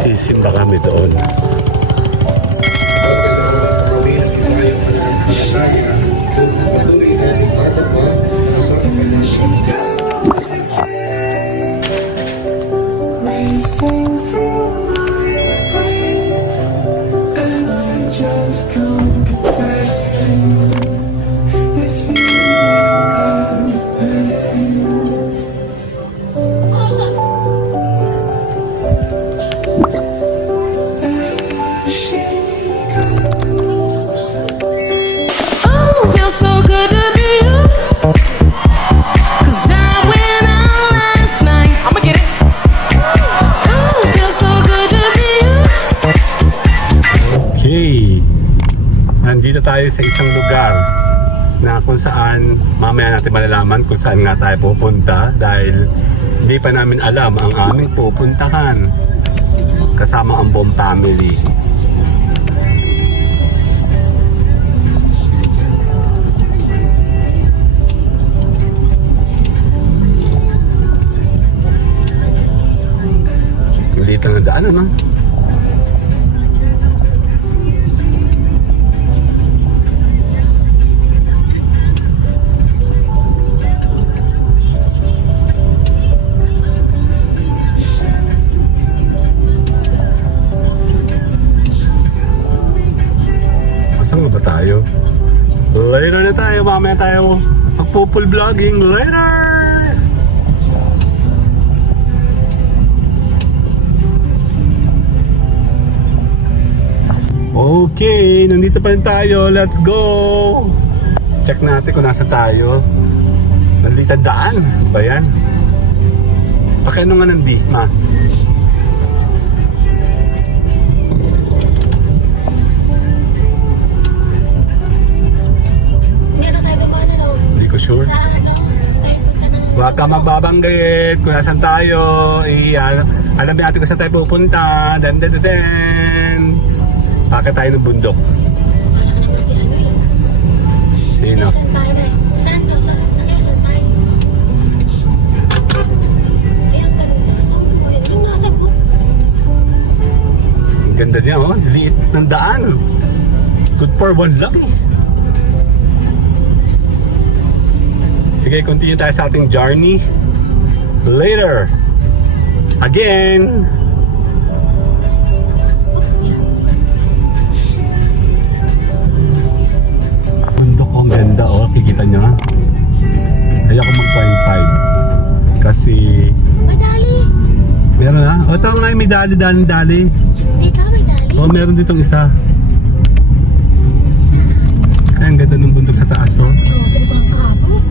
Sisimba kami doon. Nandito tayo sa isang lugar na kung saan mamaya natin malalaman kung saan nga tayo pupunta dahil hindi pa namin alam ang aming pupuntahan kasama ang buong family. Maliit lang na daan, ano? Saan ba tayo? Later na tayo, mamaya tayo magpo-full vlogging later! Okay, nandito pa rin tayo, let's go! Check natin kung nasa tayo. Nandito daan, ba yan? Pakiano nga nandi, ma? Sure. Sa ano, tayo punta ng... Huwag ka magbabanggit kung nasan tayo. Alam natin kung saan tayo pupunta. Den. Bakit tayo ng bundok? Wala ka naman si ano eh. Sino? Saan tayo na eh? Saan daw? Sa Quezon tayo. Eh, ang ganda. Saan po yun? Yung nasa go. Ang ganda niya, oh. Liit ng daan. Good for one lang eh. Sige, continue tayo sa ating journey. Later. Again. Bundok, oh, ang ganda, oh. Kikita nyo, ha? Ayoko mag-0.5. Kasi... Madali. Meron, ha? O, ito nga yung may dali. Dito, may dali. O, meron ditong isa. Ay, ang ganda ng bundok sa taas, oh. Oo, sila pang kahapon.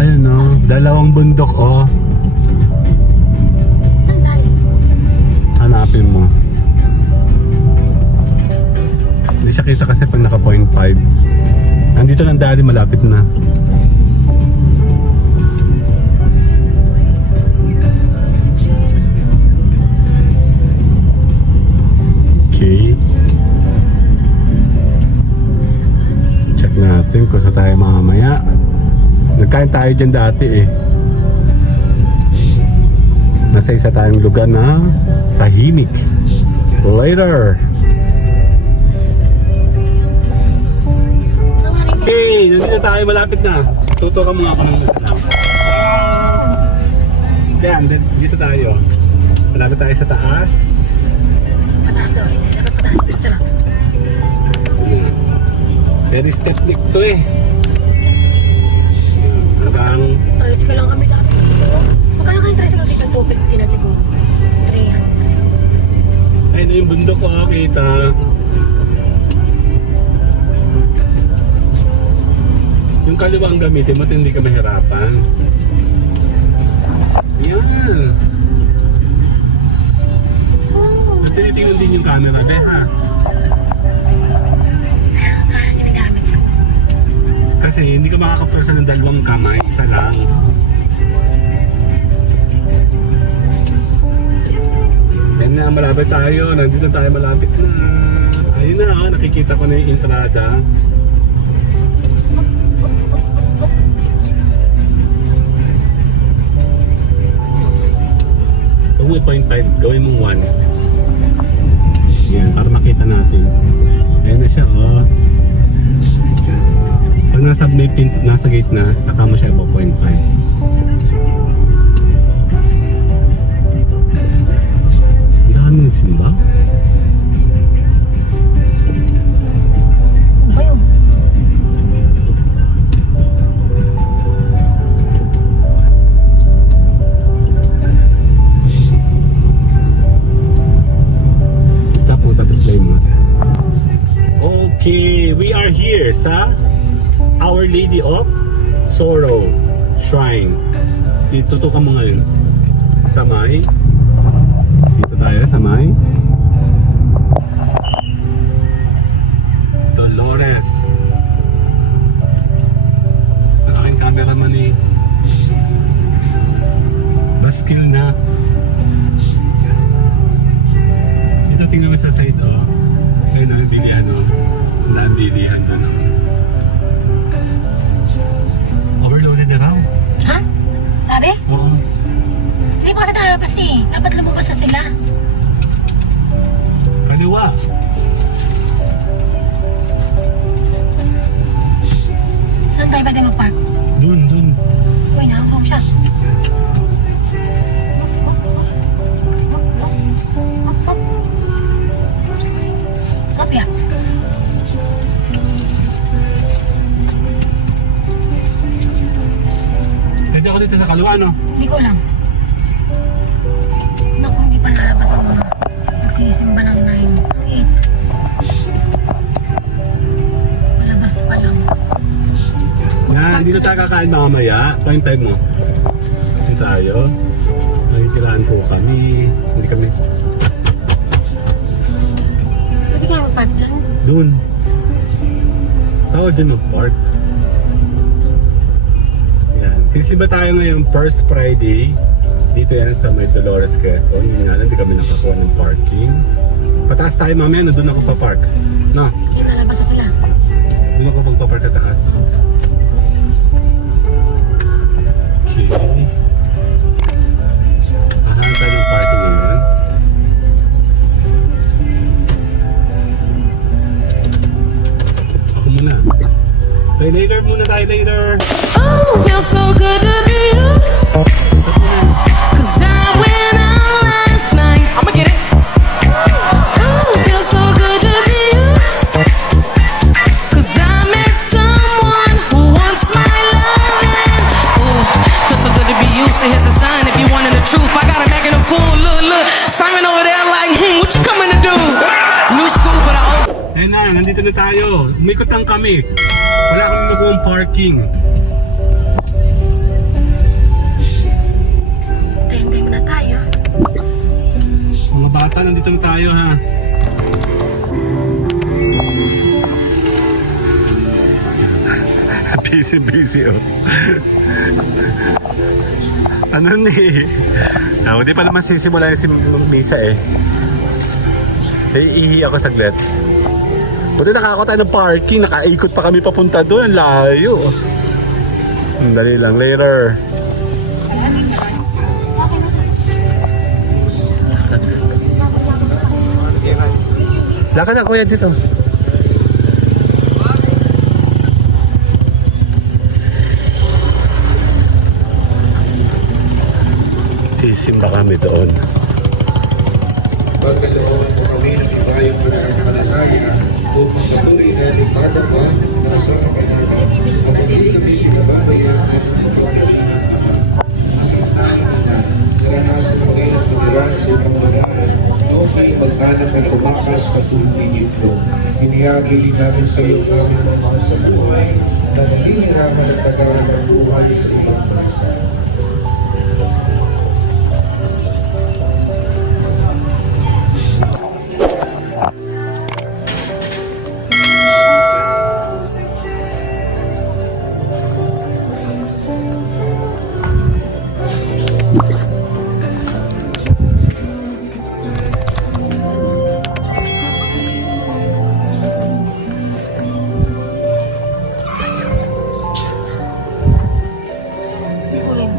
Ayun, no? Dalawang bundok, oh. Saan tayo? Hanapin mo. Hindi siya kita kasi pag naka 0.5. Nandito lang dali, malapit na. Okay. Check natin kung saan tayo mamaya. Nagkain tayo dyan dati eh. Nasa isa tayong lugar na tahimik. Later. Okay, nandito tayo, malapit na. Tutukan mo nga ako ng isa lang. Yan, dito tayo. Malapit tayo sa taas. Pataas daw eh. Dapat pataas din. Charot. Very step lick to eh. Hanggang... Tricycle lang kami dati dito. Magkano kayong tricycle dito? 250 na siguro. 300. Ayun yung bundok ko, kita. Yung kaliwa ang gamitin mo, hindi ka mahirapan. Yan. At tinitingnan din yung camera, beha. Ginagamit ko. Kasi hindi ka makakapersa ng dalawang kamay, isa lang. Yan na, malapit tayo. Nandito tayo, malapit na. Ayun na, nakikita ko na yung entrada. Huwag mo 0.5, gawin mo 1. siya, oh. Pag nasa gate na, saka mo siya 4.5. Ang dami nagsimba. Ano ba yun? Stop mo, tapos play mo. Okay, we are here sa Our Lady of Sorrow Shrine. Dito ka mo ngayon. Sa may. Dito tayo sa may. Dolores. Ang aking cameraman eh. Baskil na. Dito tingnan mo sa side, oh. Ayun ang bilihan, oh. Ang bilihan doon, oh. Overloaded na raw. Ha? Sabi? Oo. Hindi pa kasi nalabas eh. Dapat lumabas na sila. Kaliwa. Saan tayo pwede mag-park? Dun. Uy, nahurong siya. Kopya. Pwede ako dito sa kaliwa, no? Hindi ko alam. Naku, hindi pa nalabas ang mga nagsisimba ng 9. 8. Malabas pa lang. Yan, dito tayo kakain mamaya. Point time mo. Dito tayo. Nakikiraan po kami. Hindi kami. Pwede kaya mag-park dyan? Dun. Tawag dyan mag-park. Yan. Sisiba tayo ngayon first Friday. Dito yan sa may Dolores, Quezon. Yun nga lang, hindi kami nakakuha ng parking. Pataas tayo mamaya, no? Doon ako pa-park. No? Hindi nalabas na sila. Doon ako magpa-park sa taas. Okay. Hahanap tayo ng parking ngayon. Ako muna. Okay, later muna tayo, later. Oh, feels so good to be you. Cause I went out last night. I'ma get it. Oh, feels so good to be you. Cause I met someone who wants my loving. Oh, feels so good to be you. So here's a sign if you wanted the truth. I got him acting a fool. Look. Simon over there like, what you coming to do? New school, but I hope. Ayun na, nandito na tayo. Umikot lang kami. Wala kami nakuha parking. Tayo muna tayo. Mga bata, nandito na tayo, ha. Busy, oh. Ano ni? Hindi pa naman sisimula yung misa eh. Iihi ako saglit. Buti nakakakuha tayo ng parking. Nakaikot pa kami papunta doon. Ang layo. Dali lang. Later. Lakad na kuya dito. Sisimba kami doon. Pagkaloob po kami ng ibayong pananampalataya upang patuloy na lipadama sa sarapin namin. Kapag kami pinababayaan ng pagkalinang isang tanging na naranasan mo rin ang pagiraan sa ibang lugar. Noong kayo mag-anak na tumakas patuloy nito. Hinihagili namin sa iyo kami ng mga sa buhay na naghihiraman at tagalan ng buhay sa ibang bansa. Hindi ko rin.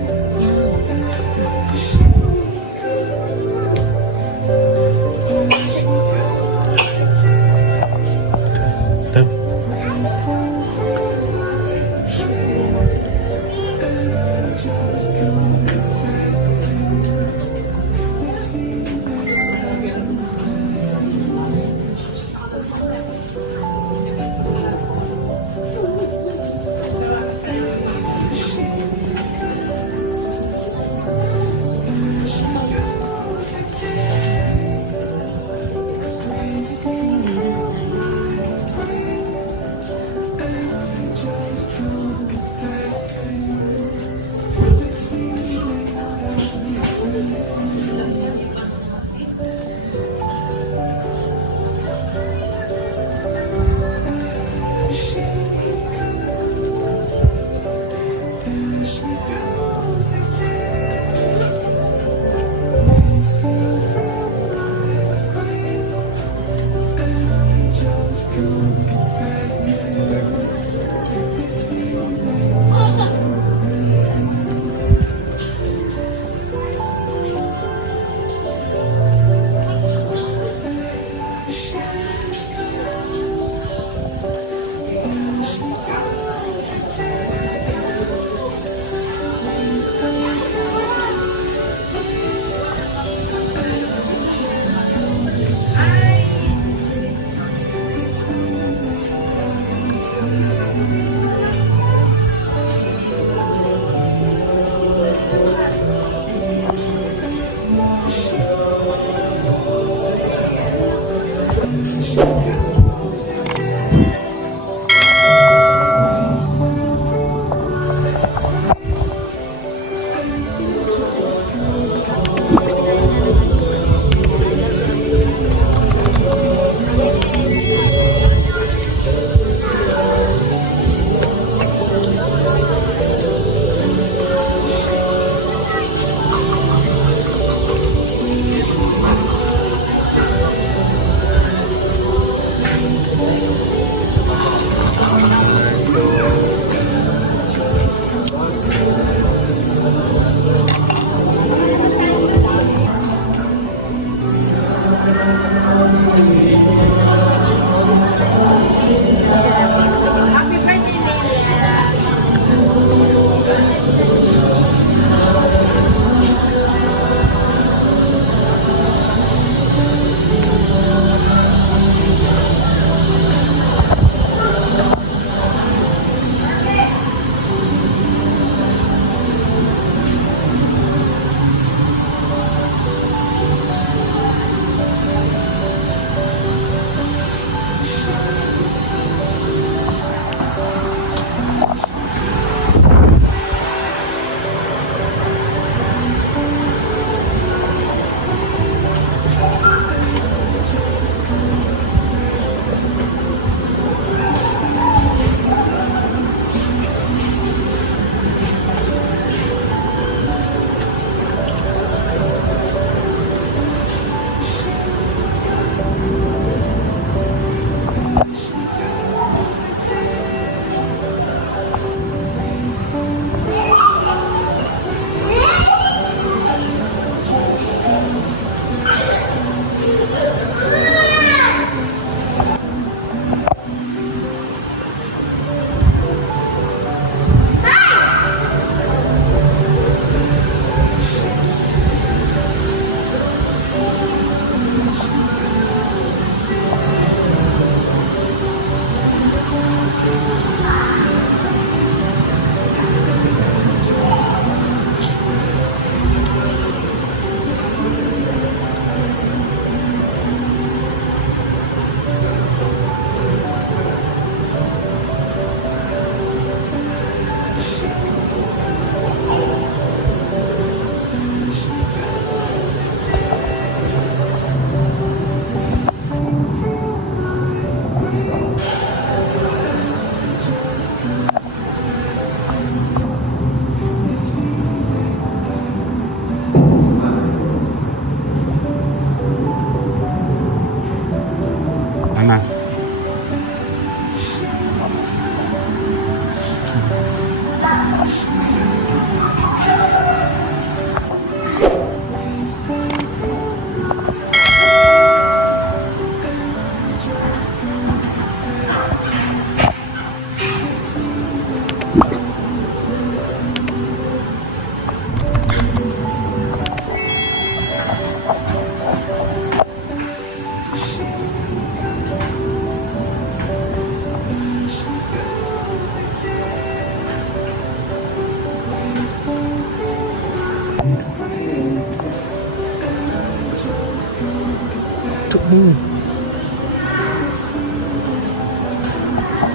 Ano?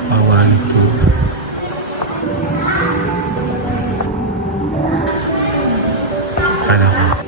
Bawal ito. Kala ko.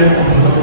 Thank you.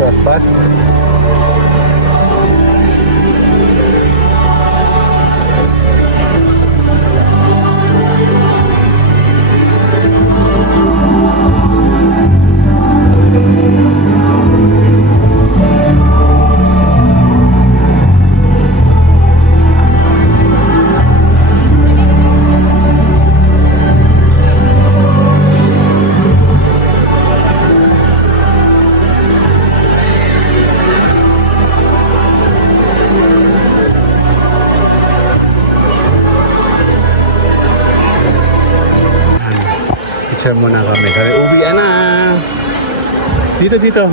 Aspas. Picture muna kami. Kaya uwian na. Dito. Diyan.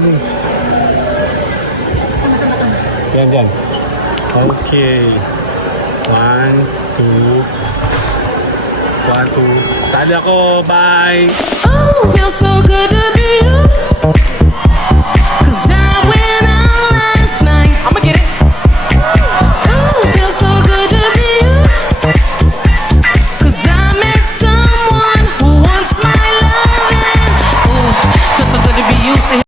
Okay. 1, 2. Sali ako. Bye. Oh, feels so good to be you.